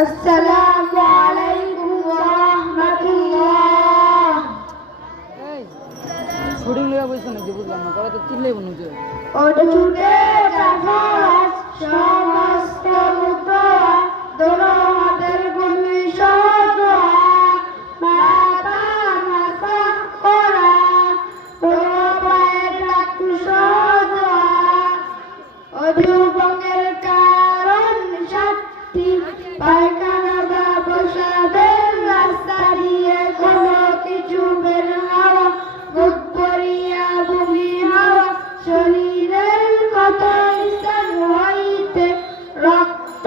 আসসালামু আলাইকুম ওয়া রাহমাতুল্লাহ। এই শুটিং লইয়া বইছো নাকি বুঝলাম না, পরে তো চিল্লাই বনুছে। ওঠে জাফরাস সমস্ত মুদ্রা দোনো হাতের গুলি সদা মাথা মাথা করা দোনো পায়ের লাকু সদা অভিভঙ্গের কারণ সাতটি পায়খানা বা প্রসাদের রাস্তা দিয়ে কোনো কিছু বের হওয়া মুখ পড়িয়া বমি হওয়া শরীরের কত স্থান হইতে রক্ত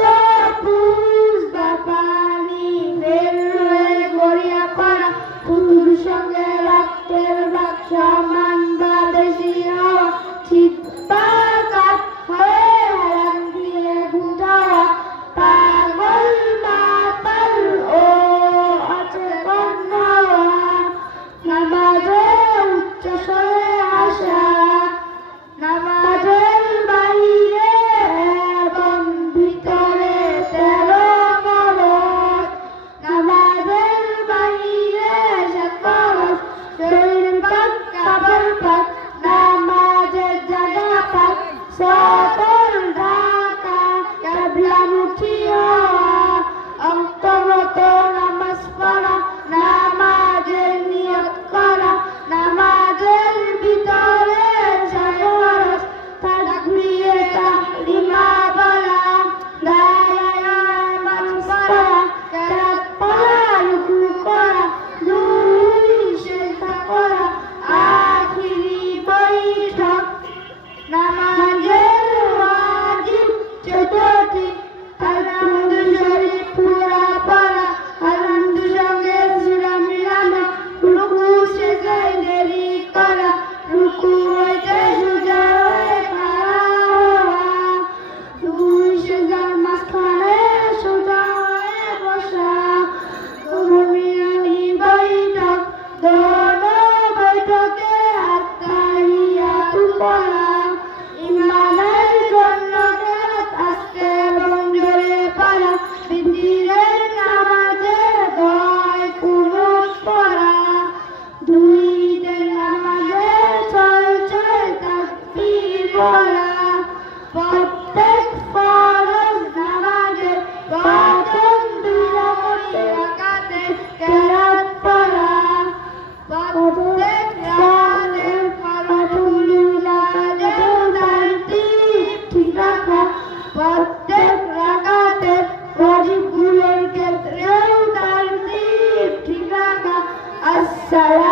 পুষ বা পানি বের হয়ে গড়িয়া পড়া পুতুর সঙ্গে রক্তের ভাগ সমান বা বেশি হওয়া চিৎপাঘাত হয়ে হেলান দিয়ে ঘুটাওয়া পাগল মাতাল ও অচেতন হওয়া নামাজে উচ্চ স্বরে আসা নামাজের বাইরে এবং ভিতরে 13 বরস নামাজের বাইরে 7 বরস শরীর পাক কাপড় পাক নামাজের জায়গা পাক সতর ঢাকা কিবলামুখী হওয়া অন্তরত নামাজ পড়া নামাজের নিয়ত করা নামাজের ভিতরে ফরজ তাকবীর তাহরিমা বলা দাঁড়ায় নামাজ পড়া কেরাত পড়া রুকু করা দুই সিজদা করা আখিরি বৈঠক নামাজের ওয়াজিব 14টি আলহামদু শরীফ পুরা পড়া আলহামদু সঙ্গে সূরা মিলানো রুকু সেজদায় দেরি করা রুকু হইতে সোজা হয়ে খাড়া হওয়া দুই সেজদার মাঝখানে সোজা হয়ে বসা দরমিয়ানি বৈঠক দোনো বৈঠকে আত্তাহিয়াত পড়া ইমানের জন্য কেরাত আস্তে এবং জোরে পড়া বিতিরের নামাজে দোয়ায় কুনুত পড়া দুই ঈদের নামাজে 6 তাকবীর পড়া প্রত্যেক ফরজ নামাজে প্রথম 2 রাকাতে কেরাত পড়া প্রত্যেক রাকাতের প্রথম 2 রাকাতের তারতিব ঠিক রাখা প্রত্যেক রাকাতের ওয়াজিবগুলোর ক্ষেত্রেও তারতিব ঠিক রাখা। আসসালামু